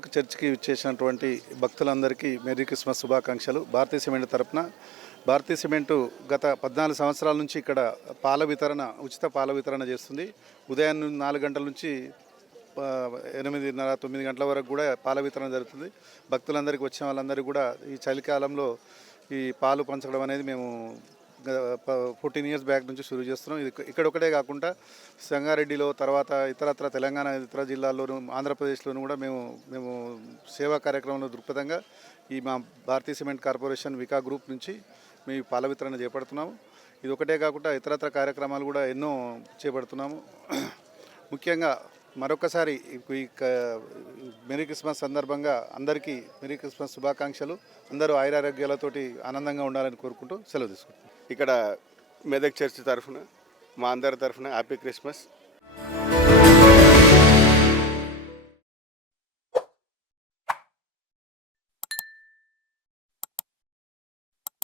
మెదక్ చర్చికి ఇచ్చేసినటువంటి భక్తులందరికీ మెరీ క్రిస్మస్ శుభాకాంక్షలు. భారతీయ సిమెంట్ తరపున భారతీయ సిమెంటు గత 14 సంవత్సరాల నుంచి ఇక్కడ పాల వితరణ, ఉచిత పాల వితరణ చేస్తుంది. ఉదయం 4 గంటల నుంచి 8:30, 9 గంటల వరకు కూడా పాల వితరణ జరుగుతుంది. భక్తులందరికీ వచ్చిన వాళ్ళందరికీ కూడా ఈ చలికాలంలో ఈ పాలు పంచడం అనేది మేము 14 ఇయర్స్ బ్యాక్ నుంచి షురూ చేస్తున్నాం. ఇది ఇక్కడ ఒకటే కాకుండా సంగారెడ్డిలో, తర్వాత ఇతరత్ర తెలంగాణ ఇతర జిల్లాల్లోనూ, ఆంధ్రప్రదేశ్లోనూ కూడా మేము సేవా కార్యక్రమంలో దృక్పథంగా ఈ మా భారతీయ సిమెంట్ కార్పొరేషన్ వికా గ్రూప్ నుంచి మేము పాల వితరణ చేపడుతున్నాము. ఇది ఒకటే కాకుండా ఇతరత్ర కార్యక్రమాలు కూడా ఎన్నో చేపడుతున్నాము. ముఖ్యంగా మరొకసారి ఈ మెరీ క్రిస్మస్ సందర్భంగా అందరికీ మెరీ క్రిస్మస్ శుభాకాంక్షలు. అందరూ ఆయురారోగ్యాలతోటి ఆనందంగా ఉండాలని కోరుకుంటూ సెలవు తీసుకుంటున్నాం. ఇక్కడ మెదక్ చర్చ్ తరఫున మా అందరి తరఫున హ్యాపీ క్రిస్మస్.